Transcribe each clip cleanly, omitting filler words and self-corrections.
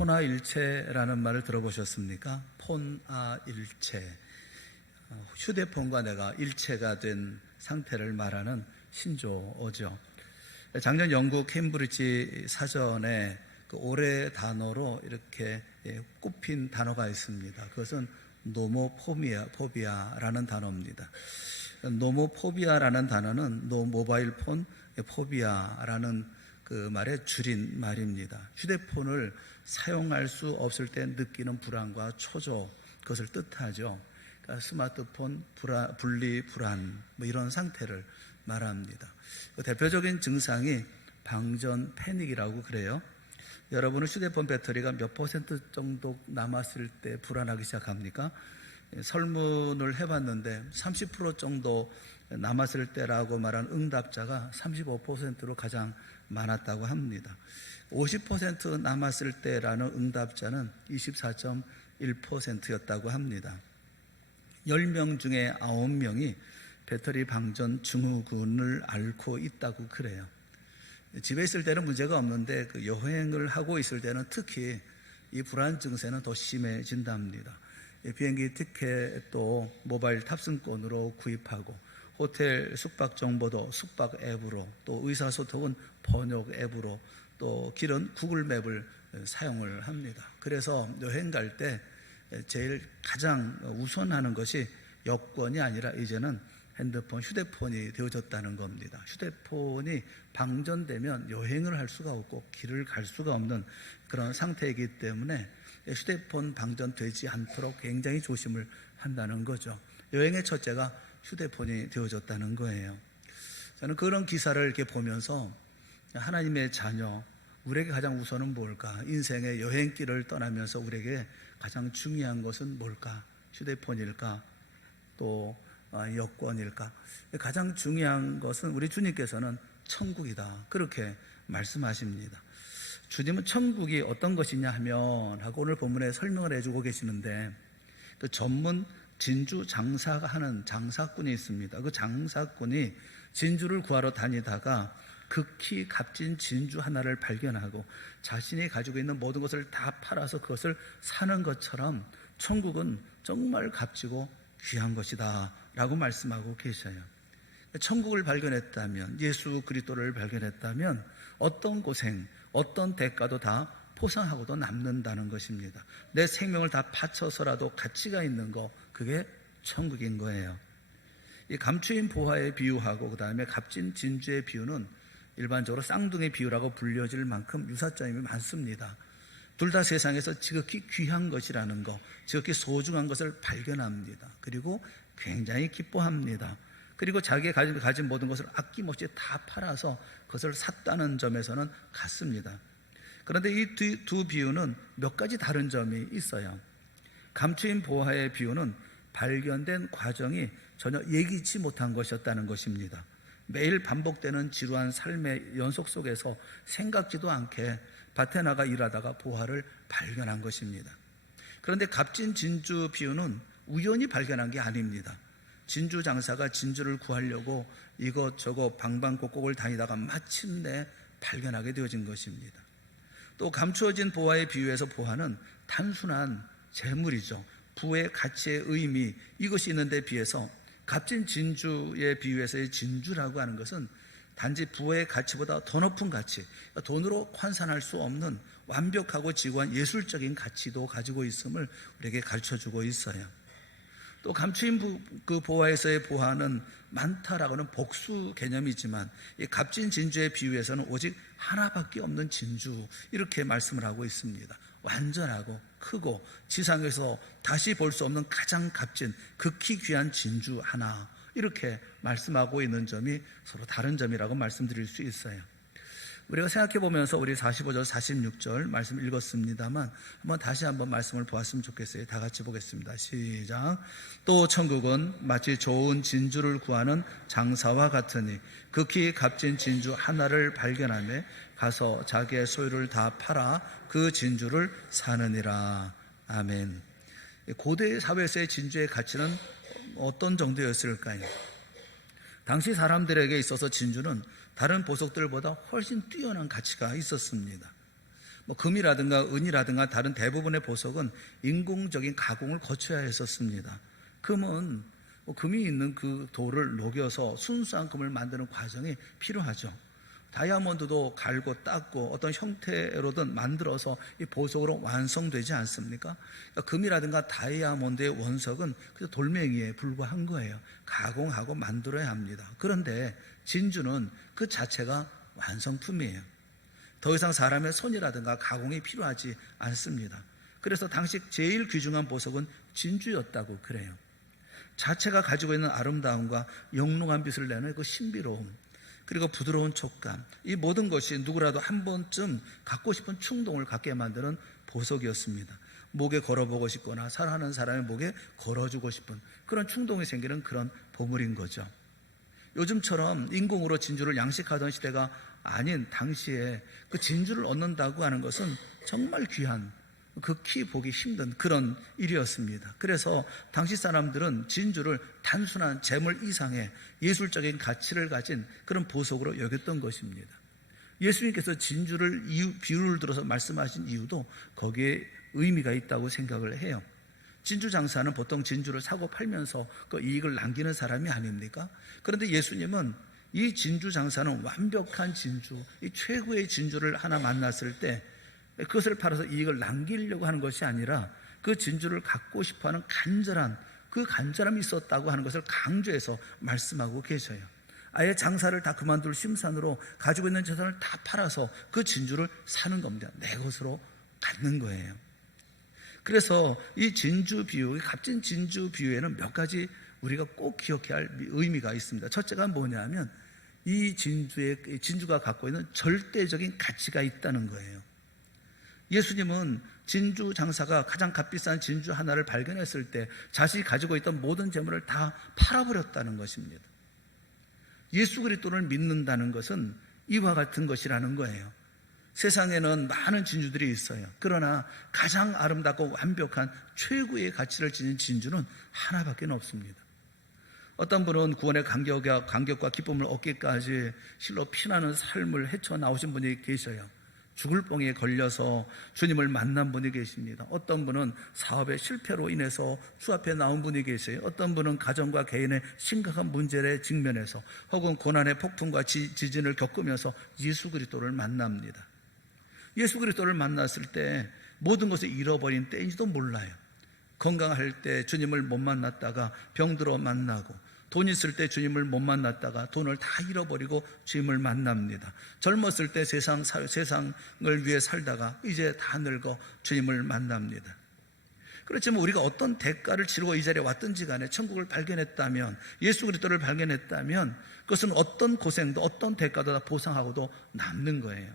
폰아일체라는 말을 들어보셨습니까? 폰아일체. 휴대폰과 내가 일체가 된 상태를 말하는 신조어죠. 작년 영국 케임브리지 사전에 그 올해 단어로 이렇게 꼽힌 단어가 있습니다. 그것은 노모포비아라는 단어입니다. 노모포비아라는 단어는 노 모바일 폰 포비아라는 그 말의 줄인 말입니다. 휴대폰을 사용할 수 없을 때 느끼는 불안과 초조, 그것을 뜻하죠. 그러니까 스마트폰 분리 불안, 이런 상태를 말합니다. 대표적인 증상이 방전 패닉이라고 그래요. 여러분은 휴대폰 배터리가 몇 % 정도 남았을 때 불안하기 시작합니까? 설문을 해봤는데 30% 정도 남았을 때라고 말한 응답자가 35%로 가장 많았다고 합니다. 50% 남았을 때라는 응답자는 24.1%였다고 합니다. 10명 중에 9명이 배터리 방전 증후군을 앓고 있다고 그래요. 집에 있을 때는 문제가 없는데 그 여행을 하고 있을 때는 특히 이 불안 증세는 더 심해진답니다. 비행기 티켓도 모바일 탑승권으로 구입하고 호텔 숙박 정보도 숙박 앱으로, 또 의사소통은 번역 앱으로, 또 길은 구글 맵을 사용을 합니다. 그래서 여행 갈 때 제일 가장 우선하는 것이 여권이 아니라 이제는 핸드폰, 휴대폰이 되어졌다는 겁니다. 휴대폰이 방전되면 여행을 할 수가 없고 길을 갈 수가 없는 그런 상태이기 때문에 휴대폰 방전되지 않도록 굉장히 조심을 한다는 거죠. 여행의 첫째가 휴대폰이 되어졌다는 거예요. 저는 그런 기사를 이렇게 보면서 하나님의 자녀, 우리에게 가장 우선은 뭘까? 인생의 여행길을 떠나면서 우리에게 가장 중요한 것은 뭘까? 휴대폰일까? 또 여권일까? 가장 중요한 것은 우리 주님께서는 천국이다, 그렇게 말씀하십니다. 주님은 천국이 어떤 것이냐 하고 오늘 본문에 설명을 해주고 계시는데, 그 전문 진주 장사가 하는 장사꾼이 있습니다. 그 장사꾼이 진주를 구하러 다니다가 극히 값진 진주 하나를 발견하고 자신이 가지고 있는 모든 것을 다 팔아서 그것을 사는 것처럼 천국은 정말 값지고 귀한 것이다 라고 말씀하고 계셔요. 천국을 발견했다면, 예수 그리스도를 발견했다면 어떤 고생, 어떤 대가도 다 포상하고도 남는다는 것입니다. 내 생명을 다 바쳐서라도 가치가 있는 거, 그게 천국인 거예요. 이 감추인 보화의 비유하고 그 다음에 값진 진주의 비유는 일반적으로 쌍둥이 비유라고 불려질 만큼 유사점이 많습니다. 둘 다 세상에서 지극히 귀한 것이라는 것, 지극히 소중한 것을 발견합니다. 그리고 굉장히 기뻐합니다. 그리고 자기가 가진 모든 것을 아낌없이 다 팔아서 그것을 샀다는 점에서는 같습니다. 그런데 이 두 비유는 몇 가지 다른 점이 있어요. 감추인 보화의 비유는 발견된 과정이 전혀 예기치 못한 것이었다는 것입니다. 매일 반복되는 지루한 삶의 연속 속에서 생각지도 않게 밭에 나가 일하다가 보화를 발견한 것입니다. 그런데 값진 진주 비유는 우연히 발견한 게 아닙니다. 진주 장사가 진주를 구하려고 이것저것 방방곡곡을 다니다가 마침내 발견하게 되어진 것입니다. 또 감추어진 보화의 비유에서 보화는 단순한 재물이죠. 부의 가치의 의미, 이것이 있는데 비해서 값진 진주의 비유에서의 진주라고 하는 것은 단지 부의 가치보다 더 높은 가치, 돈으로 환산할 수 없는 완벽하고 지고한 예술적인 가치도 가지고 있음을 우리에게 가르쳐주고 있어요. 또 감추인 그 보화에서의 보화는 많다라고는 복수 개념이지만 이 값진 진주의 비유에서는 오직 하나밖에 없는 진주, 이렇게 말씀을 하고 있습니다. 완전하고 크고 지상에서 다시 볼 수 없는 가장 값진 극히 귀한 진주 하나, 이렇게 말씀하고 있는 점이 서로 다른 점이라고 말씀드릴 수 있어요. 우리가 생각해 보면서 우리 45절 46절 말씀 읽었습니다만 다시 한번 말씀을 보았으면 좋겠어요. 다 같이 보겠습니다. 시작. 또 천국은 마치 좋은 진주를 구하는 장사와 같으니 극히 값진 진주 하나를 발견하며 가서 자기의 소유를 다 팔아 그 진주를 사느니라. 아멘. 고대 사회에서의 진주의 가치는 어떤 정도였을까요? 당시 사람들에게 있어서 진주는 다른 보석들보다 훨씬 뛰어난 가치가 있었습니다. 뭐 금이라든가 은이라든가 다른 대부분의 보석은 인공적인 가공을 거쳐야 했었습니다. 금은 금이 있는 그 돌을 녹여서 순수한 금을 만드는 과정이 필요하죠. 다이아몬드도 갈고 닦고 어떤 형태로든 만들어서 이 보석으로 완성되지 않습니까? 그러니까 금이라든가 다이아몬드의 원석은 그냥 돌멩이에 불과한 거예요. 가공하고 만들어야 합니다. 그런데 진주는 그 자체가 완성품이에요. 더 이상 사람의 손이라든가 가공이 필요하지 않습니다. 그래서 당시 제일 귀중한 보석은 진주였다고 그래요. 자체가 가지고 있는 아름다움과 영롱한 빛을 내는 그 신비로움, 그리고 부드러운 촉감, 이 모든 것이 누구라도 한 번쯤 갖고 싶은 충동을 갖게 만드는 보석이었습니다. 목에 걸어보고 싶거나 사랑하는 사람의 목에 걸어주고 싶은 그런 충동이 생기는 그런 보물인 거죠. 요즘처럼 인공으로 진주를 양식하던 시대가 아닌 당시에 그 진주를 얻는다고 하는 것은 정말 귀한, 극히 보기 힘든 그런 일이었습니다. 그래서 당시 사람들은 진주를 단순한 재물 이상의 예술적인 가치를 가진 그런 보석으로 여겼던 것입니다. 예수님께서 진주를 비유를 들어서 말씀하신 이유도 거기에 의미가 있다고 생각을 해요. 진주 장사는 보통 진주를 사고 팔면서 그 이익을 남기는 사람이 아닙니까? 그런데 예수님은 이 진주 장사는 완벽한 진주, 이 최고의 진주를 하나 만났을 때 그것을 팔아서 이익을 남기려고 하는 것이 아니라 그 진주를 갖고 싶어하는 그 간절함이 있었다고 하는 것을 강조해서 말씀하고 계셔요. 아예 장사를 다 그만둘 심산으로 가지고 있는 재산을 다 팔아서 그 진주를 사는 겁니다. 내 것으로 갖는 거예요. 그래서 이 진주 비유, 값진 진주 비유에는 몇 가지 우리가 꼭 기억해야 할 의미가 있습니다. 첫째가 뭐냐면 이 진주가 갖고 있는 절대적인 가치가 있다는 거예요. 예수님은 진주 장사가 가장 값비싼 진주 하나를 발견했을 때 자신이 가지고 있던 모든 재물을 다 팔아버렸다는 것입니다. 예수 그리스도를 믿는다는 것은 이와 같은 것이라는 거예요. 세상에는 많은 진주들이 있어요. 그러나 가장 아름답고 완벽한 최고의 가치를 지닌 진주는 하나밖에 없습니다. 어떤 분은 구원의 감격과 기쁨을 얻기까지 실로 피나는 삶을 헤쳐나오신 분이 계셔요. 죽을 뽕에 걸려서 주님을 만난 분이 계십니다. 어떤 분은 사업의 실패로 인해서 주 앞에 나온 분이 계세요. 어떤 분은 가정과 개인의 심각한 문제에 직면해서 혹은 고난의 폭풍과 지진을 겪으면서 예수 그리스도를 만납니다. 예수 그리스도를 만났을 때 모든 것을 잃어버린 때인지도 몰라요. 건강할 때 주님을 못 만났다가 병들어 만나고, 돈 있을 때 주님을 못 만났다가 돈을 다 잃어버리고 주님을 만납니다. 젊었을 때 세상을 위해 살다가 이제 다 늙어 주님을 만납니다. 그렇지만 우리가 어떤 대가를 치르고 이 자리에 왔든지 간에 천국을 발견했다면, 예수 그리스도를 발견했다면 그것은 어떤 고생도 어떤 대가도 다 보상하고도 남는 거예요.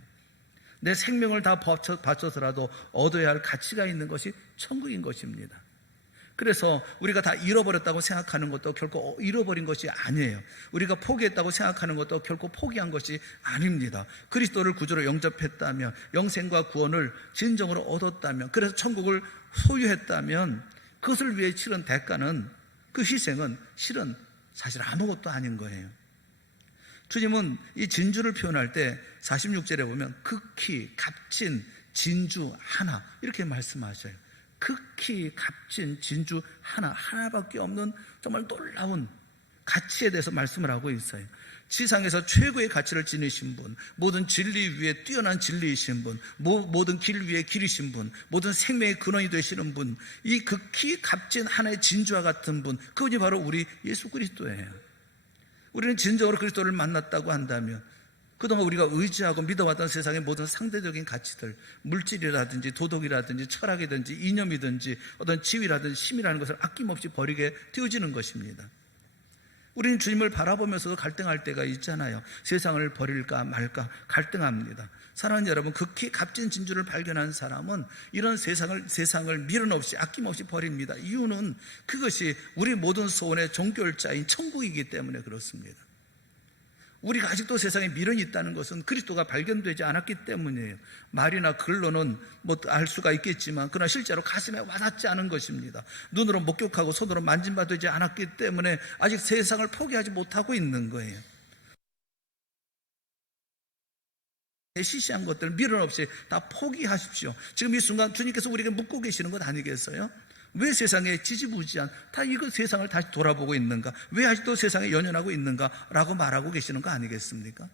내 생명을 다 바쳐서라도 얻어야 할 가치가 있는 것이 천국인 것입니다. 그래서 우리가 다 잃어버렸다고 생각하는 것도 결코 잃어버린 것이 아니에요. 우리가 포기했다고 생각하는 것도 결코 포기한 것이 아닙니다. 그리스도를 구주로 영접했다면, 영생과 구원을 진정으로 얻었다면, 그래서 천국을 소유했다면 그것을 위해 치른 대가는, 그 희생은 실은 사실 아무것도 아닌 거예요. 주님은 이 진주를 표현할 때 46절에 보면 극히 값진 진주 하나 이렇게 말씀하셔요. 극히 값진 진주 하나밖에 없는 정말 놀라운 가치에 대해서 말씀을 하고 있어요. 지상에서 최고의 가치를 지니신 분, 모든 진리 위에 뛰어난 진리이신 분, 모든 길 위에 길이신 분, 모든 생명의 근원이 되시는 분, 이 극히 값진 하나의 진주와 같은 분, 그분이 바로 우리 예수 그리스도예요. 우리는 진정으로 그리스도를 만났다고 한다면 그동안 우리가 의지하고 믿어왔던 세상의 모든 상대적인 가치들, 물질이라든지 도덕이라든지 철학이든지 이념이든지 어떤 지위라든지 힘이라는 것을 아낌없이 버리게 되어지는 것입니다. 우리는 주님을 바라보면서도 갈등할 때가 있잖아요. 세상을 버릴까 말까 갈등합니다. 사랑하는 여러분, 극히 값진 진주를 발견한 사람은 이런 세상을 미련 없이 아낌없이 버립니다. 이유는 그것이 우리 모든 소원의 종결자인 천국이기 때문에 그렇습니다. 우리가 아직도 세상에 미련이 있다는 것은 그리스도가 발견되지 않았기 때문이에요. 말이나 글로는 알 수가 있겠지만 그러나 실제로 가슴에 와닿지 않은 것입니다. 눈으로 목격하고 손으로 만진바되지 않았기 때문에 아직 세상을 포기하지 못하고 있는 거예요. 시시한 것들 미련 없이 다 포기하십시오. 지금 이 순간 주님께서 우리에게 묻고 계시는 것 아니겠어요? 왜 세상에 지지부지한 다 이거 세상을 다시 돌아보고 있는가? 왜 아직도 세상에 연연하고 있는가? 라고 말하고 계시는 거 아니겠습니까?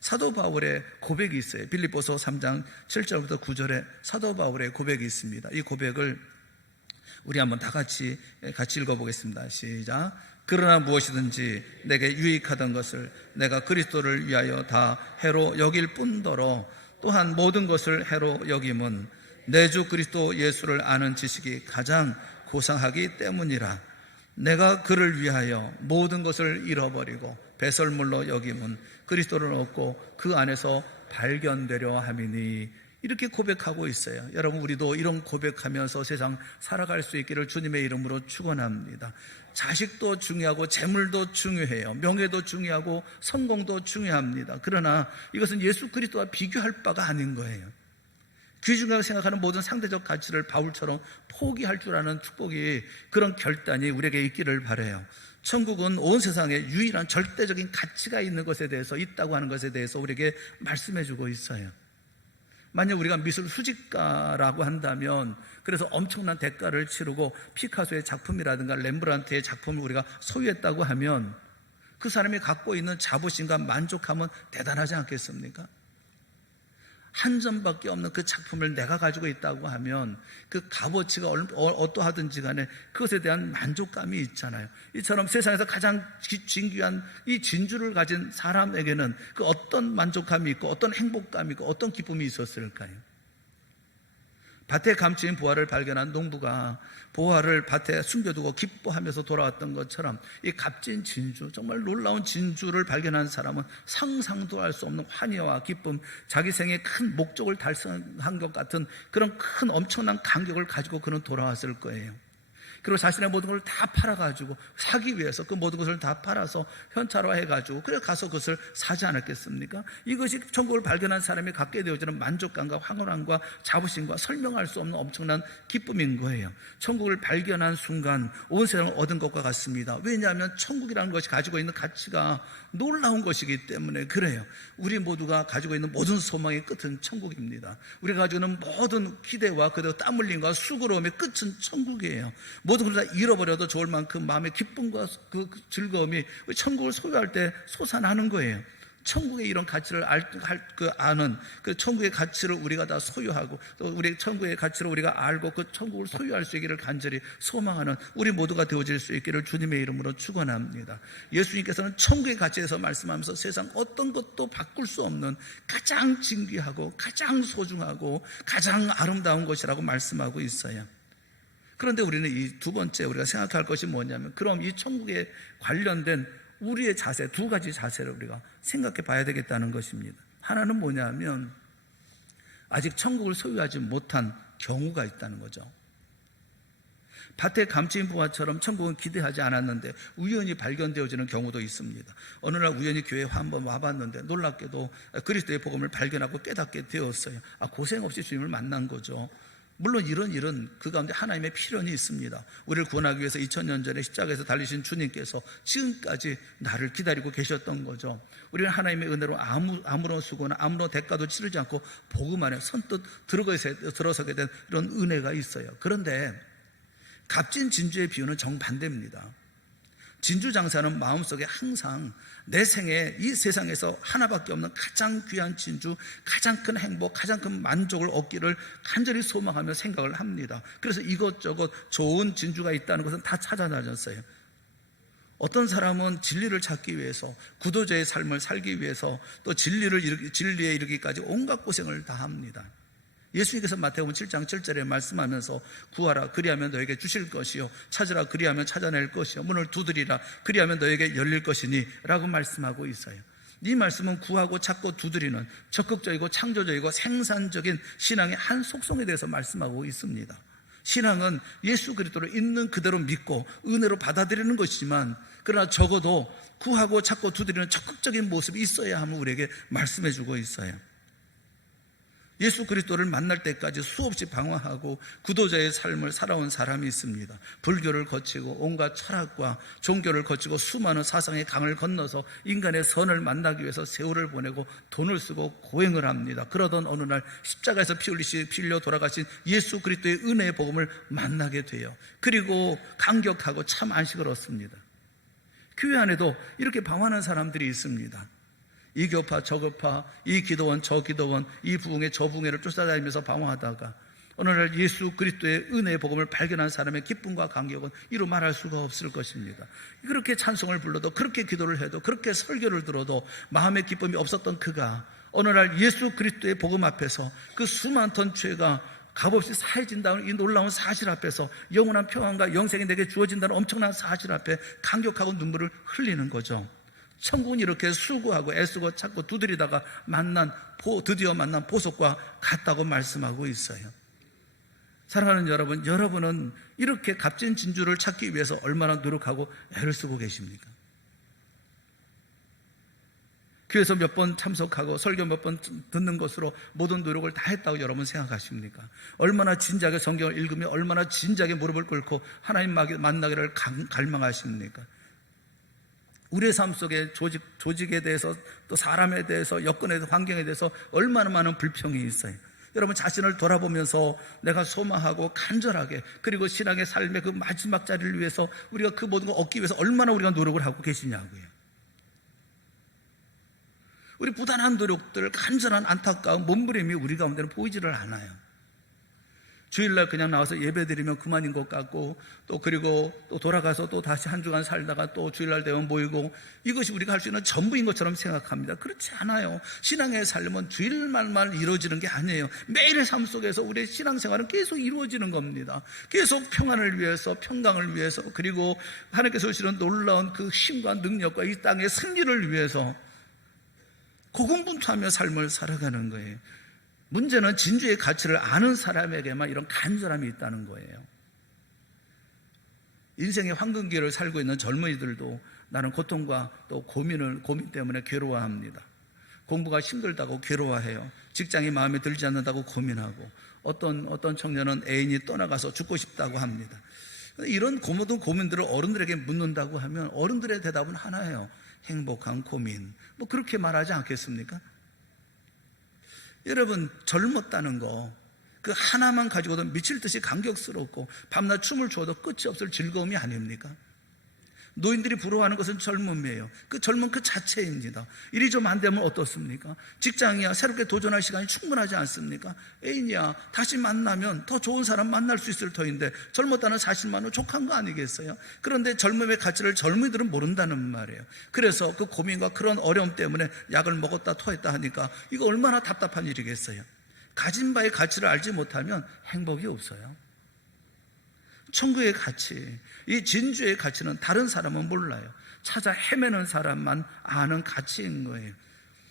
사도 바울의 고백이 있어요. 빌립보서 3장 7절부터 9절에 사도 바울의 고백이 있습니다. 이 고백을 우리 한번 다 같이 읽어보겠습니다. 시작. 그러나 무엇이든지 내게 유익하던 것을 내가 그리스도를 위하여 다 해로 여길 뿐더러 또한 모든 것을 해로 여김은 내 주 그리스도 예수를 아는 지식이 가장 고상하기 때문이라. 내가 그를 위하여 모든 것을 잃어버리고 배설물로 여김은 그리스도를 얻고 그 안에서 발견되려 함이니. 이렇게 고백하고 있어요. 여러분, 우리도 이런 고백하면서 세상 살아갈 수 있기를 주님의 이름으로 축원합니다. 자식도 중요하고 재물도 중요해요. 명예도 중요하고 성공도 중요합니다. 그러나 이것은 예수 그리스도와 비교할 바가 아닌 거예요. 귀중하게 생각하는 모든 상대적 가치를 바울처럼 포기할 줄 아는 축복이, 그런 결단이 우리에게 있기를 바라요. 천국은 온 세상에 유일한 절대적인 가치가 있는 것에 대해서, 있다고 하는 것에 대해서 우리에게 말씀해 주고 있어요. 만약 우리가 미술 수집가라고 한다면, 그래서 엄청난 대가를 치르고 피카소의 작품이라든가 렘브란트의 작품을 우리가 소유했다고 하면 그 사람이 갖고 있는 자부심과 만족함은 대단하지 않겠습니까? 한 점밖에 없는 그 작품을 내가 가지고 있다고 하면 그 값어치가 어떠하든지 간에 그것에 대한 만족감이 있잖아요. 이처럼 세상에서 가장 진귀한 이 진주를 가진 사람에게는 그 어떤 만족감이 있고 어떤 행복감이 있고 어떤 기쁨이 있었을까요? 밭에 감추인 보화를 발견한 농부가 보화를 밭에 숨겨두고 기뻐하면서 돌아왔던 것처럼 이 값진 진주, 정말 놀라운 진주를 발견한 사람은 상상도 할 수 없는 환희와 기쁨, 자기 생의 큰 목적을 달성한 것 같은 그런 큰 엄청난 감격을 가지고 그는 돌아왔을 거예요. 그리고 자신의 모든 걸 다 팔아가지고 사기 위해서 그 모든 것을 다 팔아서 현찰화해가지고 그래 가서 그것을 사지 않았겠습니까? 이것이 천국을 발견한 사람이 갖게 되어지는 만족감과 황홀함과 자부심과 설명할 수 없는 엄청난 기쁨인 거예요. 천국을 발견한 순간 온 세상을 얻은 것과 같습니다. 왜냐하면 천국이라는 것이 가지고 있는 가치가 놀라운 것이기 때문에 그래요. 우리 모두가 가지고 있는 모든 소망의 끝은 천국입니다. 우리가 가지고 있는 모든 기대와 그대로 땀 흘림과 수고로움의 끝은 천국이에요. 모든 걸 다 잃어버려도 좋을 만큼 마음의 기쁨과 그 즐거움이 천국을 소유할 때 솟아나는 거예요. 천국의 이런 가치를 아는 그 천국의 가치를 우리가 다 소유하고 또 우리 천국의 가치를 우리가 알고 그 천국을 소유할 수 있기를 간절히 소망하는 우리 모두가 되어질 수 있기를 주님의 이름으로 축원합니다. 예수님께서는 천국의 가치에서 말씀하면서 세상 어떤 것도 바꿀 수 없는 가장 진귀하고 가장 소중하고 가장 아름다운 것이라고 말씀하고 있어요. 그런데 우리는 이 두 번째 우리가 생각할 것이 뭐냐면, 그럼 이 천국에 관련된 우리의 자세, 두 가지 자세를 우리가 생각해 봐야 되겠다는 것입니다. 하나는 뭐냐면 아직 천국을 소유하지 못한 경우가 있다는 거죠. 밭에 감추인 보화처럼 천국은 기대하지 않았는데 우연히 발견되어지는 경우도 있습니다. 어느 날 우연히 교회에 한번 와봤는데 놀랍게도 그리스도의 복음을 발견하고 깨닫게 되었어요. 고생 없이 주님을 만난 거죠. 물론 이런 일은 그 가운데 하나님의 필연이 있습니다. 우리를 구원하기 위해서 2000년 전에 십자가에서 달리신 주님께서 지금까지 나를 기다리고 계셨던 거죠. 우리는 하나님의 은혜로 아무런 수고나 아무런 대가도 치르지 않고 복음 안에 선뜻 들어서게 된 이런 은혜가 있어요. 그런데 값진 진주의 비유는 정반대입니다. 진주 장사는 마음속에 항상 내 생에 이 세상에서 하나밖에 없는 가장 귀한 진주, 가장 큰 행복, 가장 큰 만족을 얻기를 간절히 소망하며 생각을 합니다. 그래서 이것저것 좋은 진주가 있다는 것은 다 찾아다녔어요. 어떤 사람은 진리를 찾기 위해서, 구도자의 삶을 살기 위해서, 또 진리에 이르기까지 온갖 고생을 다 합니다. 예수님께서 마태복음 7장 7절에 말씀하면서 구하라 그리하면 너에게 주실 것이요, 찾으라 그리하면 찾아낼 것이요, 문을 두드리라 그리하면 너에게 열릴 것이니 라고 말씀하고 있어요. 이 말씀은 구하고 찾고 두드리는 적극적이고 창조적이고 생산적인 신앙의 한 속성에 대해서 말씀하고 있습니다. 신앙은 예수 그리스도를 있는 그대로 믿고 은혜로 받아들이는 것이지만, 그러나 적어도 구하고 찾고 두드리는 적극적인 모습이 있어야 함을 우리에게 말씀해 주고 있어요. 예수 그리스도를 만날 때까지 수없이 방황하고 구도자의 삶을 살아온 사람이 있습니다. 불교를 거치고 온갖 철학과 종교를 거치고 수많은 사상의 강을 건너서 인간의 선을 만나기 위해서 세월을 보내고 돈을 쓰고 고행을 합니다. 그러던 어느 날 십자가에서 피 흘려 돌아가신 예수 그리스도의 은혜의 복음을 만나게 돼요. 그리고 감격하고 참 안식을 얻습니다. 교회 안에도 이렇게 방황하는 사람들이 있습니다. 이 교파 저 교파, 이 기도원 저 기도원, 이 부흥회 저 부흥회를 쫓아다니면서 방황하다가 어느 날 예수 그리스도의 은혜의 복음을 발견한 사람의 기쁨과 감격은 이루 말할 수가 없을 것입니다. 그렇게 찬송을 불러도, 그렇게 기도를 해도, 그렇게 설교를 들어도 마음의 기쁨이 없었던 그가 어느 날 예수 그리스도의 복음 앞에서 그 수많은 ton 죄가 값없이 사해진다는 이 놀라운 사실 앞에서 영원한 평안과 영생이 내게 주어진다는 엄청난 사실 앞에 감격하고 눈물을 흘리는 거죠. 천국은 이렇게 수고하고 애쓰고 찾고 두드리다가 드디어 만난 보석과 같다고 말씀하고 있어요. 사랑하는 여러분, 여러분은 이렇게 값진 진주를 찾기 위해서 얼마나 노력하고 애를 쓰고 계십니까? 교회에서 몇 번 참석하고 설교 몇 번 듣는 것으로 모든 노력을 다 했다고 여러분 생각하십니까? 얼마나 진지하게 성경을 읽으며 얼마나 진지하게 무릎을 꿇고 하나님 만나기를 갈망하십니까? 우리의 삶 속에 조직에 대해서, 또 사람에 대해서, 여건에 대해서, 환경에 대해서 얼마나 많은 불평이 있어요. 여러분 자신을 돌아보면서 내가 소망하고 간절하게, 그리고 신앙의 삶의 그 마지막 자리를 위해서 우리가 그 모든 걸 얻기 위해서 얼마나 우리가 노력을 하고 계시냐고요. 우리 부단한 노력들, 간절한 안타까운 몸부림이 우리 가운데는 보이지를 않아요. 주일날 그냥 나와서 예배드리면 그만인 것 같고, 그리고 또 돌아가서 또 다시 한 주간 살다가 또 주일날 되면 모이고, 이것이 우리가 할 수 있는 전부인 것처럼 생각합니다. 그렇지 않아요. 신앙의 삶은 주일말만 이루어지는 게 아니에요. 매일의 삶 속에서 우리의 신앙생활은 계속 이루어지는 겁니다. 계속 평안을 위해서, 평강을 위해서, 그리고 하나님께서 주시는 놀라운 그 힘과 능력과 이 땅의 승리를 위해서 고군분투하며 삶을 살아가는 거예요. 문제는 진주의 가치를 아는 사람에게만 이런 간절함이 있다는 거예요. 인생의 황금기를 살고 있는 젊은이들도 나는 고통과 또 고민 때문에 괴로워합니다. 공부가 힘들다고 괴로워해요. 직장이 마음에 들지 않는다고 고민하고, 어떤 청년은 애인이 떠나가서 죽고 싶다고 합니다. 이런 모든 고민들을 어른들에게 묻는다고 하면 어른들의 대답은 하나예요. 행복한 고민. 그렇게 말하지 않겠습니까? 여러분, 젊었다는 거, 그 하나만 가지고도 미칠 듯이 감격스럽고 밤낮 춤을 추어도 끝이 없을 즐거움이 아닙니까? 노인들이 부러워하는 것은 젊음이에요. 그 젊음 그 자체입니다. 일이 좀 안 되면 어떻습니까? 직장이야 새롭게 도전할 시간이 충분하지 않습니까? 애인이야 다시 만나면 더 좋은 사람 만날 수 있을 터인데 젊었다는 사실만으로 족한 거 아니겠어요? 그런데 젊음의 가치를 젊은이들은 모른다는 말이에요. 그래서 그 고민과 그런 어려움 때문에 약을 먹었다 토했다 하니까 이거 얼마나 답답한 일이겠어요? 가진 바의 가치를 알지 못하면 행복이 없어요. 천국의 가치, 이 진주의 가치는 다른 사람은 몰라요. 찾아 헤매는 사람만 아는 가치인 거예요.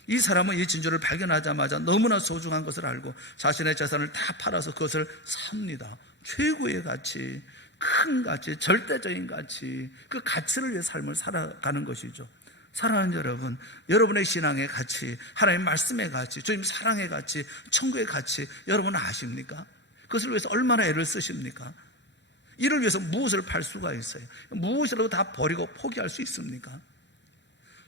이 사람은 이 진주를 발견하자마자 너무나 소중한 것을 알고 자신의 재산을 다 팔아서 그것을 삽니다. 최고의 가치, 큰 가치, 절대적인 가치, 그 가치를 위해 삶을 살아가는 것이죠. 사랑하는 여러분, 여러분의 신앙의 가치, 하나님의 말씀의 가치, 주님 사랑의 가치, 천국의 가치, 여러분은 아십니까? 그것을 위해서 얼마나 애를 쓰십니까? 이를 위해서 무엇을 팔 수가 있어요? 무엇이라도 다 버리고 포기할 수 있습니까?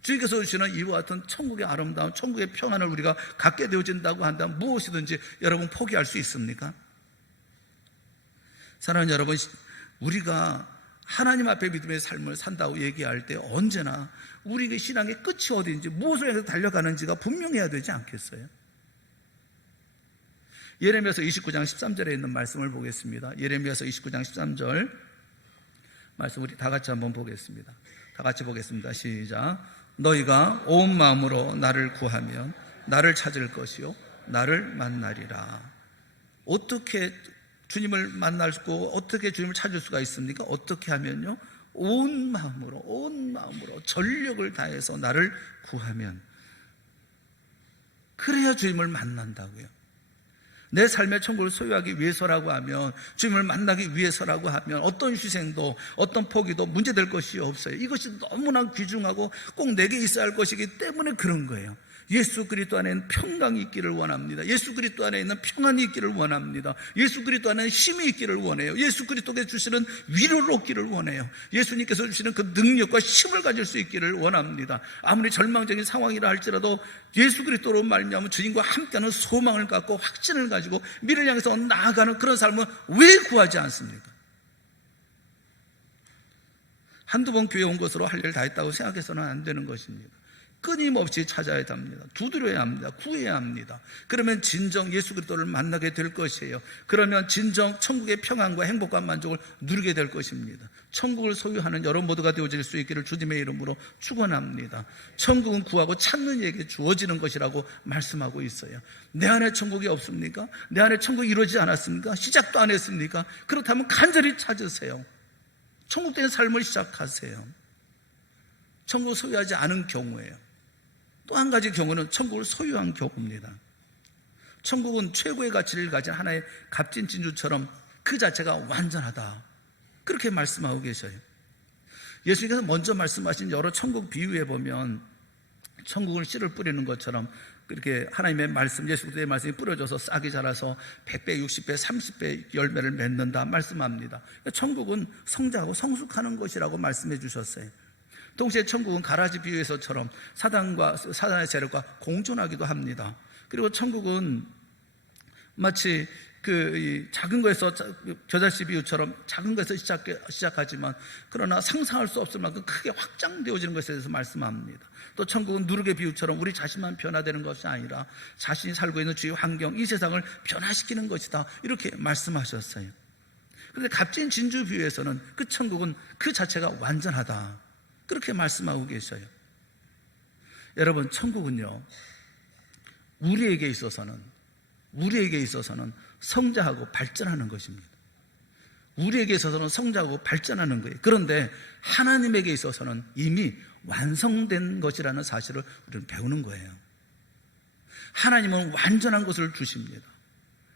주님께서 주시는 이와 같은 천국의 아름다움, 천국의 평안을 우리가 갖게 되어진다고 한다면 무엇이든지 여러분 포기할 수 있습니까? 사랑하는 여러분, 우리가 하나님 앞에 믿음의 삶을 산다고 얘기할 때 언제나 우리의 신앙의 끝이 어디인지, 무엇을 해서 달려가는지가 분명해야 되지 않겠어요? 예레미야서 29장 13절에 있는 말씀을 보겠습니다. 예레미야서 29장 13절 말씀 우리 다 같이 한번 보겠습니다. 다 같이 보겠습니다. 시작. 너희가 온 마음으로 나를 구하면 나를 찾을 것이요 나를 만나리라. 어떻게 주님을 만날고 어떻게 주님을 찾을 수가 있습니까? 어떻게 하면요? 온 마음으로 전력을 다해서 나를 구하면, 그래야 주님을 만난다고요. 내 삶의 천국을 소유하기 위해서라고 하면, 주님을 만나기 위해서라고 하면 어떤 희생도 어떤 포기도 문제될 것이 없어요. 이것이 너무나 귀중하고 꼭 내게 있어야 할 것이기 때문에 그런 거예요. 예수 그리스도 안에는 평강이 있기를 원합니다. 예수 그리스도 안에 있는 평안이 있기를 원합니다. 예수 그리스도 안에 힘이 있기를 원해요. 예수 그리스도께서 주시는 위로를 얻기를 원해요. 예수님께서 주시는 그 능력과 힘을 가질 수 있기를 원합니다. 아무리 절망적인 상황이라 할지라도 예수 그리스도로 말미암아 주님과 함께하는 소망을 갖고 확신을 가지고 미래를 향해서 나아가는 그런 삶은 왜 구하지 않습니까? 한두 번 교회 온 것으로 할 일 다 했다고 생각해서는 안 되는 것입니다. 끊임없이 찾아야 합니다. 두드려야 합니다. 구해야 합니다. 그러면 진정 예수 그리스도를 만나게 될 것이에요. 그러면 진정 천국의 평안과 행복과 만족을 누리게 될 것입니다. 천국을 소유하는 여러분 모두가 되어질 수 있기를 주님의 이름으로 축원합니다. 천국은 구하고 찾는 이에게 주어지는 것이라고 말씀하고 있어요. 내 안에 천국이 없습니까? 내 안에 천국이 이루어지지 않았습니까? 시작도 안 했습니까? 그렇다면 간절히 찾으세요. 천국된 삶을 시작하세요. 천국을 소유하지 않은 경우에요. 또 한 가지 경우는 천국을 소유한 경우입니다. 천국은 최고의 가치를 가진 하나의 값진 진주처럼 그 자체가 완전하다, 그렇게 말씀하고 계셔요. 예수님께서 먼저 말씀하신 여러 천국 비유에 보면 천국을 씨를 뿌리는 것처럼 그렇게 하나님의 말씀, 예수 그리스도의 말씀이 뿌려져서 싹이 자라서 100배, 60배, 30배 열매를 맺는다 말씀합니다. 천국은 성장하고 성숙하는 것이라고 말씀해 주셨어요. 동시에 천국은 가라지 비유에서처럼 사단의 세력과 공존하기도 합니다. 그리고 천국은 마치 작은 거에서 겨자씨 비유처럼 작은 것에서 시작하지만 그러나 상상할 수 없을 만큼 크게 확장되어지는 것에 대해서 말씀합니다. 또 천국은 누룩의 비유처럼 우리 자신만 변화되는 것이 아니라 자신이 살고 있는 주위 환경, 이 세상을 변화시키는 것이다, 이렇게 말씀하셨어요. 그런데 값진 진주 비유에서는 그 천국은 그 자체가 완전하다, 그렇게 말씀하고 계셔요. 여러분, 천국은요, 우리에게 있어서는 성장하고 발전하는 것입니다. 우리에게 있어서는 성장하고 발전하는 거예요. 그런데 하나님에게 있어서는 이미 완성된 것이라는 사실을 우리는 배우는 거예요. 하나님은 완전한 것을 주십니다.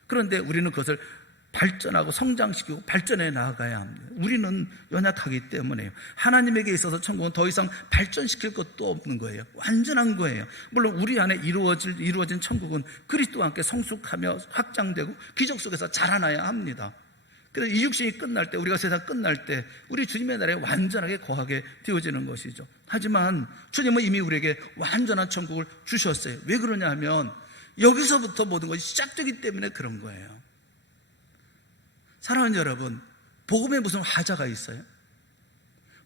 그런데 우리는 그것을 발전하고 성장시키고 발전해 나아가야 합니다. 우리는 연약하기 때문에요. 하나님에게 있어서 천국은 더 이상 발전시킬 것도 없는 거예요. 완전한 거예요. 물론 우리 안에 이루어진 천국은 그리스도와 함께 성숙하며 확장되고 기적 속에서 자라나야 합니다. 그래서 이 육신이 끝날 때, 우리가 세상 끝날 때 우리 주님의 나라에 완전하게 거하게 되어지는 것이죠. 하지만 주님은 이미 우리에게 완전한 천국을 주셨어요. 왜 그러냐 하면 여기서부터 모든 것이 시작되기 때문에 그런 거예요. 사랑하는 여러분, 복음에 무슨 하자가 있어요?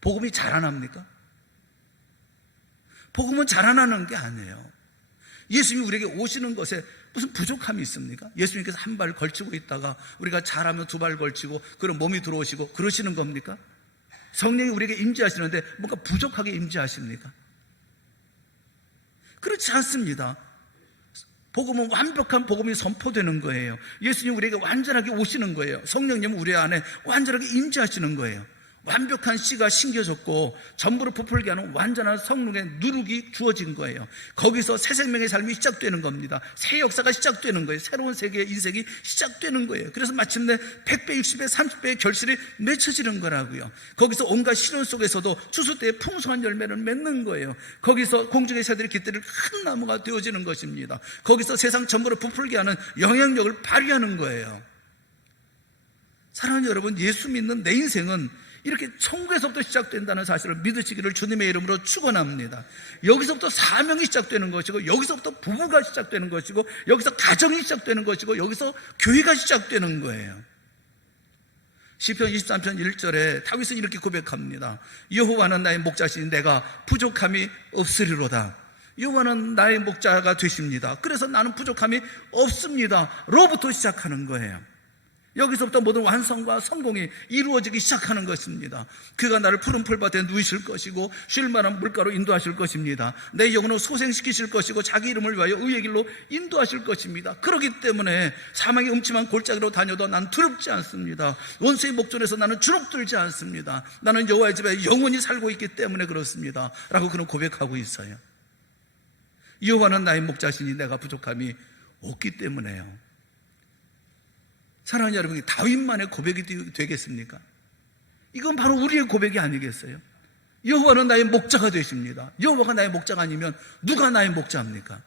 복음이 자라납니까? 복음은 자라나는 게 아니에요. 예수님이 우리에게 오시는 것에 무슨 부족함이 있습니까? 예수님께서 한 발 걸치고 있다가 우리가 잘하면 두 발 걸치고 그런 몸이 들어오시고 그러시는 겁니까? 성령이 우리에게 임재하시는데 뭔가 부족하게 임재하십니까? 그렇지 않습니다. 복음은 완벽한 복음이 선포되는 거예요. 예수님 우리에게 완전하게 오시는 거예요. 성령님은 우리 안에 완전하게 임재하시는 거예요. 완벽한 씨가 심겨졌고 전부를 부풀게 하는 완전한 성령의 누룩이 주어진 거예요. 거기서 새 생명의 삶이 시작되는 겁니다. 새 역사가 시작되는 거예요. 새로운 세계의 인생이 시작되는 거예요. 그래서 마침내 100배, 60배, 30배의 결실이 맺혀지는 거라고요. 거기서 온갖 시련 속에서도 추수 때에 풍성한 열매를 맺는 거예요. 거기서 공중의 새들이 깃들일 큰 나무가 되어지는 것입니다. 거기서 세상 전부를 부풀게 하는 영향력을 발휘하는 거예요. 사랑하는 여러분, 예수 믿는 내 인생은 이렇게 천국에서부터 시작된다는 사실을 믿으시기를 주님의 이름으로 축원합니다. 여기서부터 사명이 시작되는 것이고, 여기서부터 부부가 시작되는 것이고, 여기서 가정이 시작되는 것이고, 여기서 교회가 시작되는 거예요. 시편 23편 1절에 다윗은 이렇게 고백합니다. 여호와는 나의 목자시니 내가 부족함이 없으리로다. 여호와는 나의 목자가 되십니다. 그래서 나는 부족함이 없습니다. 로부터 시작하는 거예요. 여기서부터 모든 완성과 성공이 이루어지기 시작하는 것입니다. 그가 나를 푸른 풀밭에 누이실 것이고 쉴 만한 물가로 인도하실 것입니다. 내 영혼을 소생시키실 것이고 자기 이름을 위하여 의의 길로 인도하실 것입니다. 그렇기 때문에 사망의 음침한 골짜기로 다녀도 난 두렵지 않습니다. 원수의 목전에서 나는 주눅들지 않습니다. 나는 여호와의 집에 영원히 살고 있기 때문에 그렇습니다 라고 그는 고백하고 있어요. 여호와는 나의 목자시니 내가 부족함이 없기 때문에요. 사랑하는 여러분, 다윗만의 고백이 되겠습니까? 이건 바로 우리의 고백이 아니겠어요? 여호와는 나의 목자가 되십니다. 여호와가 나의 목자가 아니면 누가 나의 목자입니까?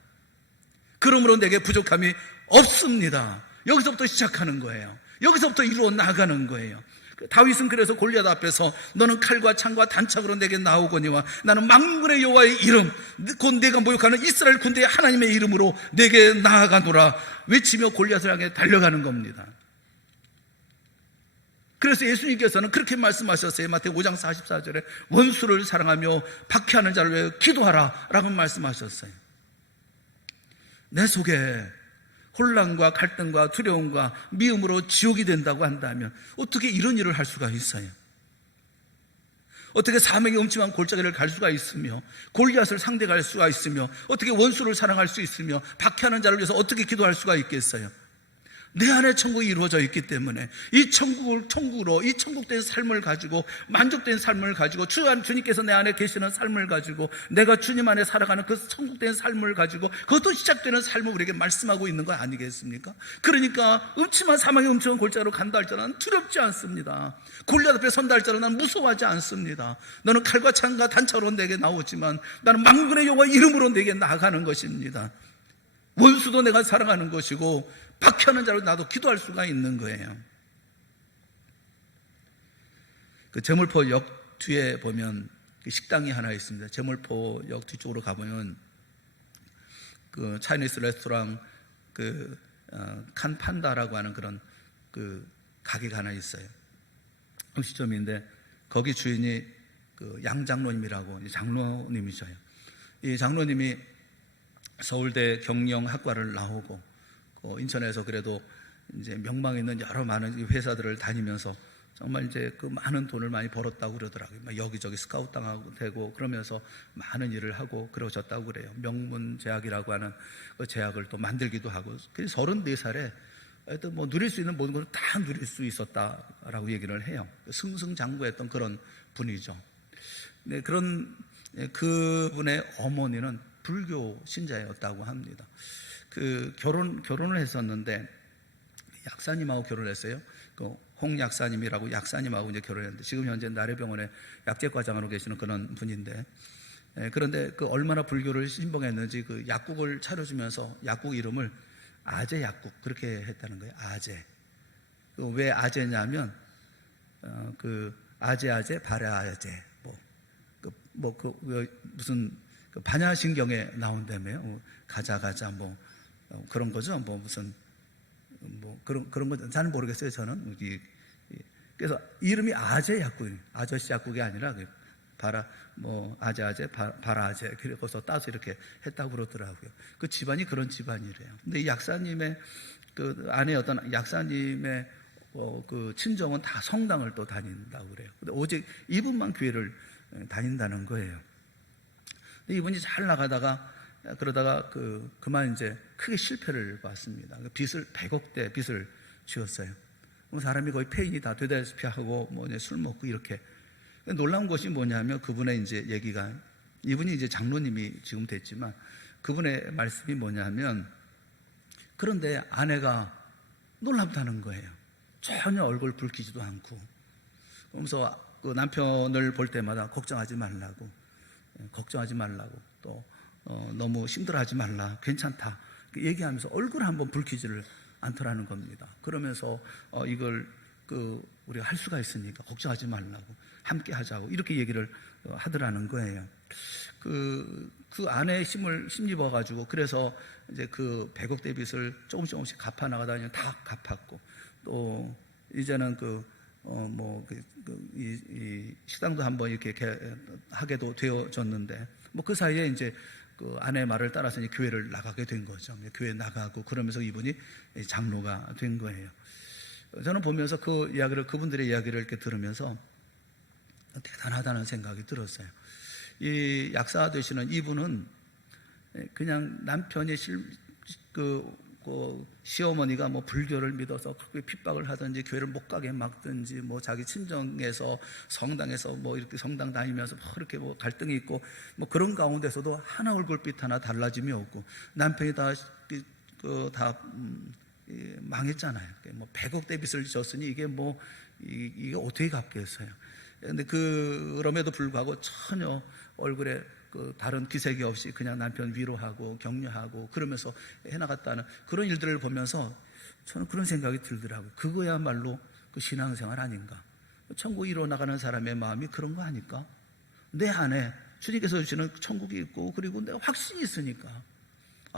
그러므로 내게 부족함이 없습니다. 여기서부터 시작하는 거예요. 여기서부터 이루어 나가는 거예요. 다윗은 그래서 골리앗 앞에서 너는 칼과 창과 단창으로 내게 나오거니와 나는 만군의 여호와의 이름 곧 내가 모욕하는 이스라엘 군대의 하나님의 이름으로 내게 나아가노라 외치며 골리앗을 향해 달려가는 겁니다. 그래서 예수님께서는 그렇게 말씀하셨어요. 마태복음 5장 44절에 원수를 사랑하며 박해하는 자를 위해 기도하라 라고 말씀하셨어요. 내 속에 혼란과 갈등과 두려움과 미움으로 지옥이 된다고 한다면 어떻게 이런 일을 할 수가 있어요? 어떻게 사명의 음침한 골짜기를 갈 수가 있으며 골리앗을 상대할 수가 있으며 어떻게 원수를 사랑할 수 있으며 박해하는 자를 위해서 어떻게 기도할 수가 있겠어요? 내 안에 천국이 이루어져 있기 때문에 이 천국으로 이 천국된 삶을 가지고 만족된 삶을 가지고 주님께서 내 안에 계시는 삶을 가지고 내가 주님 안에 살아가는 그 천국된 삶을 가지고 그것도 시작되는 삶을 우리에게 말씀하고 있는 거 아니겠습니까? 그러니까 음침한 사망의 음침한 골짜기로 간다 할지라도 나는 두렵지 않습니다. 골리앗 앞에 선다 할지라도 나는 무서워하지 않습니다. 너는 칼과 창과 단차로 내게 나오지만 나는 만군의 여호와 이름으로 내게 나아가는 것입니다. 원수도 내가 사랑하는 것이고 박해하는 자로 나도 기도할 수가 있는 거예요. 그 제물포역 뒤에 보면 그 식당이 하나 있습니다. 제물포역 뒤쪽으로 가보면 그 차이니스 레스토랑 그 칸판다라고 하는 그런 그 가게가 하나 있어요. 음식점인데 거기 주인이 그 양장로님이라고 장로님이셔요. 이 장로님이 서울대 경영학과를 나오고 인천에서 그래도 이제 명망 있는 여러 많은 회사들을 다니면서 정말 이제 그 많은 돈을 많이 벌었다고 그러더라고요. 여기저기 스카우트 당하고 되고 그러면서 많은 일을 하고 그러셨다고 그래요. 명문제약이라고 하는 그 제약을 또 만들기도 하고 34살에 하여튼 뭐 누릴 수 있는 모든 것을 다 누릴 수 있었다라고 얘기를 해요. 승승장구했던 그런 분이죠. 네, 그런 그분의 어머니는 불교 신자였다고 합니다. 그 결혼을 했었는데 약사님하고 결혼을 했어요. 그 홍 약사님이라고 약사님하고 이제 결혼했는데 지금 현재 나래병원에 약제과장으로 계시는 그런 분인데 그런데 그 얼마나 불교를 신봉했는지 그 약국을 차려주면서 약국 이름을 아제 약국 그렇게 했다는 거예요. 아제. 왜 아제냐면 그 아제 바라아제 무슨 그 반야신경에 나온다며요. 가자 뭐 그런 거죠. 뭐 무슨 뭐 그런 거 잘 모르겠어요. 저는 그래서 이름이 아제 약국이에요. 아저씨 약국이 아니라 바라 뭐 아제 바라 아제 그래서 따서 이렇게 했다고 그러더라고요. 그 집안이 그런 집안이래요. 근데 이 약사님의 그 아내였던 약사님의 그 친정은 다 성당을 또 다닌다고 그래요. 근데 오직 이분만 교회를 다닌다는 거예요. 근데 이분이 잘 나가다가 그러다가 그만 이제 크게 실패를 봤습니다. 빚을 100억대 빚을 지었어요. 사람이 거의 폐인이 다 되다시피 하고 뭐 술 먹고 이렇게. 놀라운 것이 뭐냐면 그분의 이제 얘기가 이분이 이제 장로님이 지금 됐지만 그분의 말씀이 뭐냐면 그런데 아내가 놀랍다는 거예요. 전혀 얼굴 붉히지도 않고 그러면서 그 남편을 볼 때마다 걱정하지 말라고 또 너무 힘들어하지 말라 괜찮다 얘기하면서 얼굴 한번 붉히지를 않더라는 겁니다. 그러면서 이걸 우리가 할 수가 있으니까 걱정하지 말라고 함께 하자고 이렇게 얘기를 하더라는 거예요. 그 아내의 힘입어 가지고 그래서 이제 그 100억대 빚을 조금씩 갚아 나가다니 다 갚았고 또 이제는 이 식당도 한번 이렇게 하게도 되어졌는데 뭐 그 사이에 이제 그 아내의 말을 따라서 이제 교회를 나가게 된 거죠. 교회 나가고 그러면서 이분이 장로가 된 거예요. 저는 보면서 그분들의 이야기를 이렇게 들으면서 대단하다는 생각이 들었어요. 이 약사 되시는 이분은 그냥 남편이 시어머니가 뭐 불교를 믿어서 그렇게 핍박을 하든지 교회를 못 가게 막든지 뭐 자기 친정에서 성당에서 뭐 이렇게 성당 다니면서 뭐 이렇게 뭐 갈등이 있고 뭐 그런 가운데서도 하나 얼굴빛 하나 달라짐이 없고 남편이 다 망했잖아요. 뭐 100억대 빚을 졌으니 이게 어떻게 갚겠어요. 근데 그럼에도 불구하고 전혀 얼굴에 다른 기색이 없이 그냥 남편 위로하고 격려하고 그러면서 해나갔다는 그런 일들을 보면서 저는 그런 생각이 들더라고요. 그거야말로 그 신앙생활 아닌가. 천국 이루어 나가는 사람의 마음이 그런 거 아닐까? 내 안에 주님께서 주시는 천국이 있고 그리고 내가 확신이 있으니까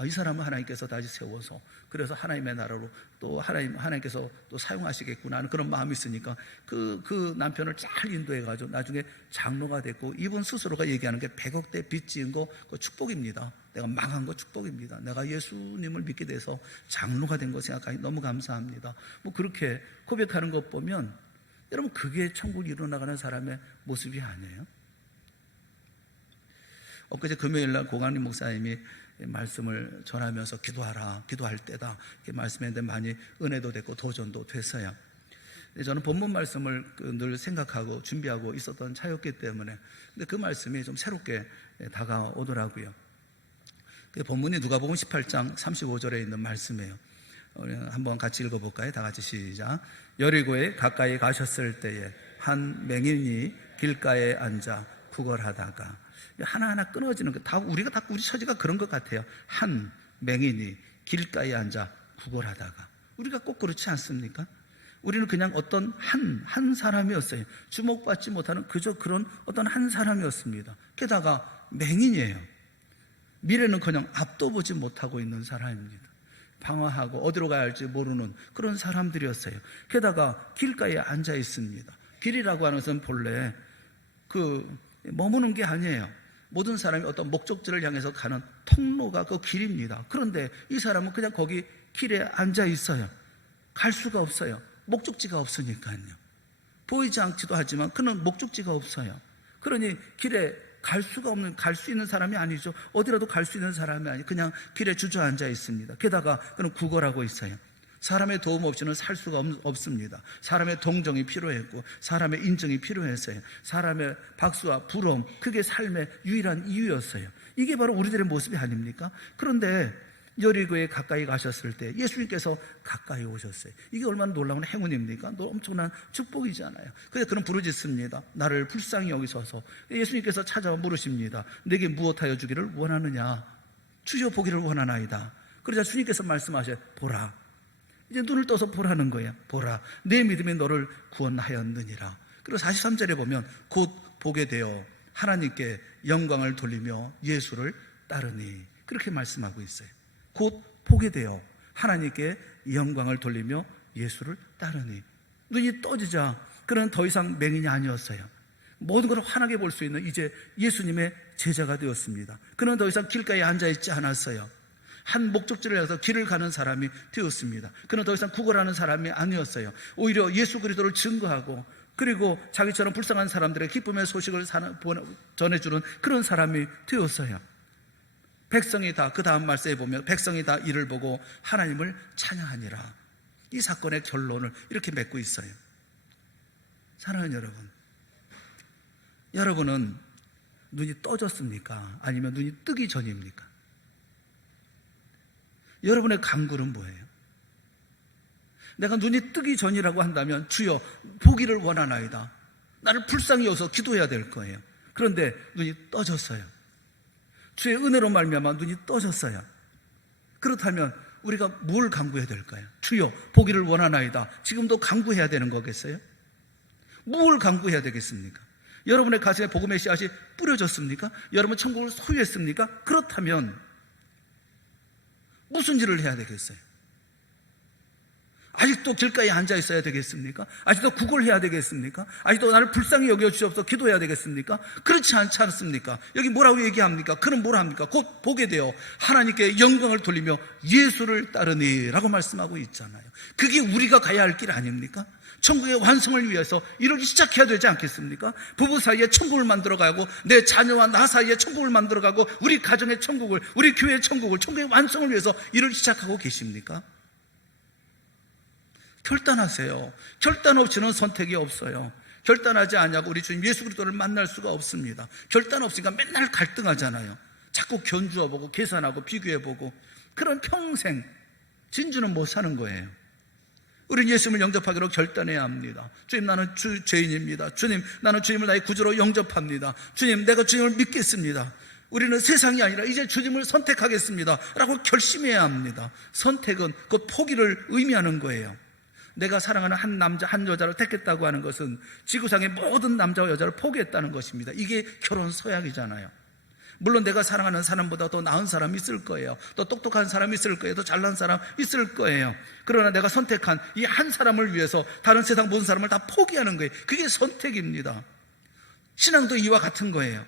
이 사람은 하나님께서 다시 세워서 그래서 하나님의 나라로 또 하나님께서 또 사용하시겠구나 하는 그런 마음이 있으니까 그 남편을 잘 인도해가지고 나중에 장로가 됐고 이분 스스로가 얘기하는 게 100억대 빚 지은 거 축복입니다. 내가 망한 거 축복입니다. 내가 예수님을 믿게 돼서 장로가 된 거 생각하니 너무 감사합니다. 뭐 그렇게 고백하는 것 보면 여러분 그게 천국을 이루어나가는 사람의 모습이 아니에요? 엊그제 금요일날 고강림 목사님이 말씀을 전하면서 기도하라, 기도할 때다 이렇게 말씀했는데 많이 은혜도 됐고 도전도 됐어요. 저는 본문 말씀을 늘 생각하고 준비하고 있었던 차였기 때문에 근데 그 말씀이 좀 새롭게 다가오더라고요. 그 본문이 누가복음 18장 35절에 있는 말씀이에요. 한번 같이 읽어볼까요? 다 같이 시작. 여리고에 가까이 가셨을 때에 한 맹인이 길가에 앉아 구걸하다가 하나하나 끊어지는 거 다 우리 처지가 그런 것 같아요. 한 맹인이 길가에 앉아 구걸하다가 우리가 꼭 그렇지 않습니까? 우리는 그냥 어떤 한 사람이었어요. 주목받지 못하는 그저 그런 어떤 한 사람이었습니다. 게다가 맹인이에요. 미래는커녕 앞도 보지 못하고 있는 사람입니다. 방황하고 어디로 가야 할지 모르는 그런 사람들이었어요. 게다가 길가에 앉아 있습니다. 길이라고 하는 것은 본래 머무는 게 아니에요. 모든 사람이 어떤 목적지를 향해서 가는 통로가 그 길입니다. 그런데 이 사람은 그냥 거기 길에 앉아 있어요. 갈 수가 없어요. 목적지가 없으니까요. 보이지 않기도 하지만 그는 목적지가 없어요. 그러니 길에 갈 수 있는 사람이 아니죠. 어디라도 갈 수 있는 사람이 아니고 그냥 길에 주저앉아 있습니다. 게다가 그는 구걸하고 있어요. 사람의 도움 없이는 살 수가 없습니다. 사람의 동정이 필요했고 사람의 인정이 필요했어요. 사람의 박수와 부러움, 그게 삶의 유일한 이유였어요. 이게 바로 우리들의 모습이 아닙니까? 그런데 여리고에 가까이 가셨을 때 예수님께서 가까이 오셨어요. 이게 얼마나 놀라운 행운입니까? 엄청난 축복이잖아요. 그래서 그는 부르짖습니다. 나를 불쌍히 여기소서. 예수님께서 찾아와 물으십니다. 내게 무엇하여 주기를 원하느냐? 주여 보기를 원하나이다. 그러자 주님께서 말씀하셔요. 보라. 이제 눈을 떠서 보라는 거예요. 보라, 내 믿음이 너를 구원하였느니라. 그리고 43절에 보면 곧 보게 되어 하나님께 영광을 돌리며 예수를 따르니 그렇게 말씀하고 있어요. 곧 보게 되어 하나님께 영광을 돌리며 예수를 따르니 눈이 떠지자 그는 더 이상 맹인이 아니었어요. 모든 걸 환하게 볼 수 있는 이제 예수님의 제자가 되었습니다. 그는 더 이상 길가에 앉아있지 않았어요. 한 목적지를 향해서 길을 가는 사람이 되었습니다. 그는 더 이상 구걸하는 사람이 아니었어요. 오히려 예수 그리스도를 증거하고 그리고 자기처럼 불쌍한 사람들의 기쁨의 소식을 전해주는 그런 사람이 되었어요. 백성이 다, 그 다음 말씀에 보면 백성이 다 이를 보고 하나님을 찬양하니라. 이 사건의 결론을 이렇게 맺고 있어요. 사랑하는 여러분, 여러분은 눈이 떠졌습니까? 아니면 눈이 뜨기 전입니까? 여러분의 간구는 뭐예요? 내가 눈이 뜨기 전이라고 한다면 주여 보기를 원하나이다. 나를 불쌍히 여기서 기도해야 될 거예요. 그런데 눈이 떠졌어요. 주의 은혜로 말미암아 눈이 떠졌어요. 그렇다면 우리가 뭘 간구해야 될까요? 주여 보기를 원하나이다. 지금도 간구해야 되는 거겠어요? 뭘 간구해야 되겠습니까? 여러분의 가슴에 복음의 씨앗이 뿌려졌습니까? 여러분 천국을 소유했습니까? 그렇다면 무슨 일을 해야 되겠어요? 아직도 길가에 앉아 있어야 되겠습니까? 아직도 구걸해야 되겠습니까? 아직도 나를 불쌍히 여겨주시옵소서 기도해야 되겠습니까? 그렇지 않지 않습니까? 여기 뭐라고 얘기합니까? 그는 뭐라 합니까? 곧 보게 되어 하나님께 영광을 돌리며 예수를 따르니 라고 말씀하고 있잖아요. 그게 우리가 가야 할 길 아닙니까? 천국의 완성을 위해서 이렇게 시작해야 되지 않겠습니까? 부부 사이에 천국을 만들어가고 내 자녀와 나 사이에 천국을 만들어가고 우리 가정의 천국을, 우리 교회의 천국을, 천국의 완성을 위해서 일을 시작하고 계십니까? 결단하세요. 결단 없이는 선택이 없어요. 결단하지 않냐고 우리 주님 예수 그리스도를 만날 수가 없습니다. 결단 없으니까 맨날 갈등하잖아요. 자꾸 견주어보고 계산하고 비교해보고 그런 평생 진주는 못 사는 거예요. 우리는 예수님을 영접하기로 결단해야 합니다. 주님 나는 죄인입니다. 주님 나는 주님을 나의 구주로 영접합니다. 주님 내가 주님을 믿겠습니다. 우리는 세상이 아니라 이제 주님을 선택하겠습니다 라고 결심해야 합니다. 선택은 그 포기를 의미하는 거예요. 내가 사랑하는 한 남자 한 여자를 택했다고 하는 것은 지구상의 모든 남자와 여자를 포기했다는 것입니다. 이게 결혼 서약이잖아요. 물론 내가 사랑하는 사람보다 더 나은 사람이 있을 거예요. 더 똑똑한 사람이 있을 거예요. 더 잘난 사람 있을 거예요. 그러나 내가 선택한 이 한 사람을 위해서 다른 세상 모든 사람을 다 포기하는 거예요. 그게 선택입니다. 신앙도 이와 같은 거예요.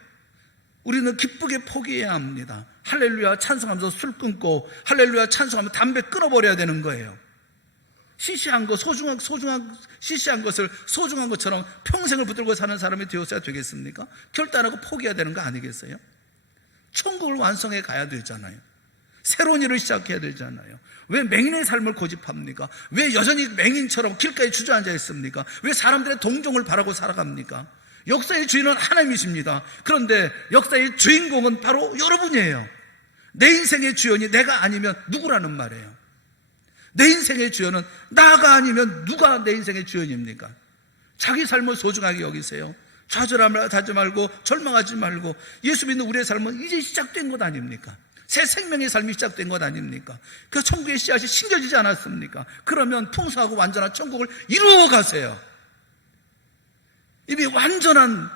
우리는 기쁘게 포기해야 합니다. 할렐루야 찬송하면서 술 끊고 할렐루야 찬송하면서 담배 끊어버려야 되는 거예요. 시시한 것, 시시한 것을 소중한 것처럼 평생을 붙들고 사는 사람이 되었어야 되겠습니까? 결단하고 포기해야 되는 거 아니겠어요? 천국을 완성해 가야 되잖아요. 새로운 일을 시작해야 되잖아요. 왜 맹인의 삶을 고집합니까? 왜 여전히 맹인처럼 길가에 주저앉아 있습니까? 왜 사람들의 동정을 바라고 살아갑니까? 역사의 주인은 하나님이십니다. 그런데 역사의 주인공은 바로 여러분이에요. 내 인생의 주연이 내가 아니면 누구라는 말이에요. 내 인생의 주연은 나가 아니면 누가 내 인생의 주연입니까? 자기 삶을 소중하게 여기세요. 좌절하지 말고 절망하지 말고 예수 믿는 우리의 삶은 이제 시작된 것 아닙니까? 새 생명의 삶이 시작된 것 아닙니까? 그 천국의 씨앗이 심겨지지 않았습니까? 그러면 풍성하고 완전한 천국을 이루어 가세요. 이미 완전한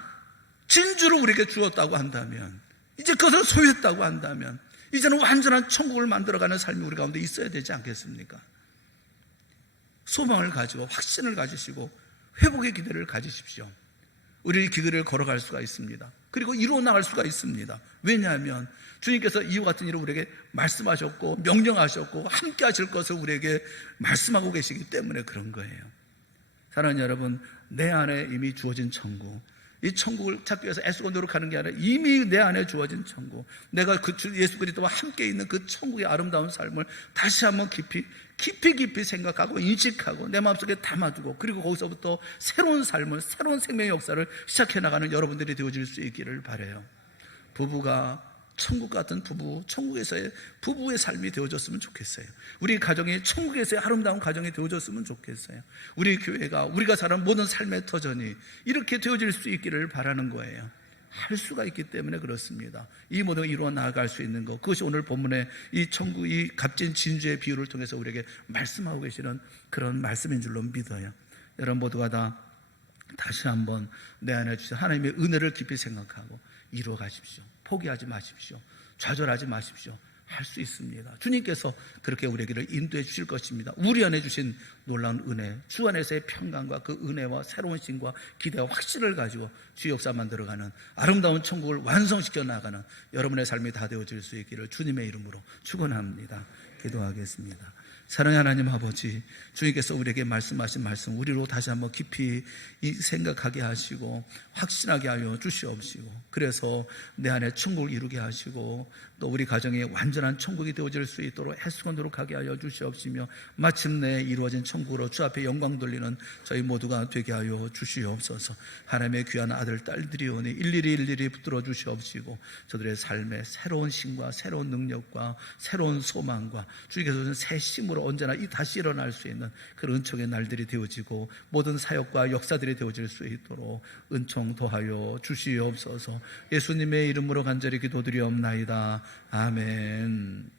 진주를 우리에게 주었다고 한다면, 이제 그것을 소유했다고 한다면 이제는 완전한 천국을 만들어가는 삶이 우리 가운데 있어야 되지 않겠습니까? 소망을 가지고 확신을 가지시고 회복의 기대를 가지십시오. 우리 길을 걸어갈 수가 있습니다. 그리고 이루어 나갈 수가 있습니다. 왜냐하면 주님께서 이와 같은 일을 우리에게 말씀하셨고 명령하셨고 함께 하실 것을 우리에게 말씀하고 계시기 때문에 그런 거예요. 사랑하는 여러분, 내 안에 이미 주어진 천국, 이 천국을 찾기 위해서 애쓰고 노력하는 게 아니라 이미 내 안에 주어진 천국, 내가 그 예수 그리스도와 함께 있는 그 천국의 아름다운 삶을 다시 한번 깊이 생각하고 인식하고 내 마음속에 담아두고, 그리고 거기서부터 새로운 삶을, 새로운 생명의 역사를 시작해 나가는 여러분들이 되어질 수 있기를 바라요. 부부가 천국 같은 부부, 천국에서의 부부의 삶이 되어졌으면 좋겠어요. 우리 가정이 천국에서의 아름다운 가정이 되어졌으면 좋겠어요. 우리 교회가, 우리가 사는 모든 삶의 터전이 이렇게 되어질 수 있기를 바라는 거예요. 할 수가 있기 때문에 그렇습니다. 이 모든 걸 이루어 나아갈 수 있는 것, 그것이 오늘 본문의 이 천국, 이 값진 진주의 비유를 통해서 우리에게 말씀하고 계시는 그런 말씀인 줄로 믿어요. 여러분 모두가 다 다시 한번 내 안에 주신 하나님의 은혜를 깊이 생각하고 이루어 가십시오. 포기하지 마십시오. 좌절하지 마십시오. 할 수 있습니다. 주님께서 그렇게 우리에게를 인도해 주실 것입니다. 우리 안에 주신 놀라운 은혜, 주 안에서의 평강과 그 은혜와 새로운 신과 기대와 확신을 가지고 주 역사 만들어가는 아름다운 천국을 완성시켜 나가는 여러분의 삶이 다 되어질 수 있기를 주님의 이름으로 축원합니다. 기도하겠습니다. 사랑의 하나님 아버지, 주님께서 우리에게 말씀하신 말씀 우리로 다시 한번 깊이 생각하게 하시고 확신하게 하여 주시옵시고, 그래서 내 안에 천국을 이루게 하시고 또 우리 가정에 완전한 천국이 되어질 수 있도록 애쓰고 노력하게 하여 주시옵시며, 마침내 이루어진 천국으로 주 앞에 영광 돌리는 저희 모두가 되게 하여 주시옵소서. 하나님의 귀한 아들 딸들이 오니 일일이 붙들어 주시옵시고, 저들의 삶에 새로운 신과 새로운 능력과 새로운 소망과 주님께서 주신 새 힘으로 언제나 다시 일어날 수 있는 그런 은총의 날들이 되어지고 모든 사역과 역사들이 되어질 수 있도록 은총 더하여 주시옵소서. 예수님의 이름으로 간절히 기도드리옵나이다. 아멘.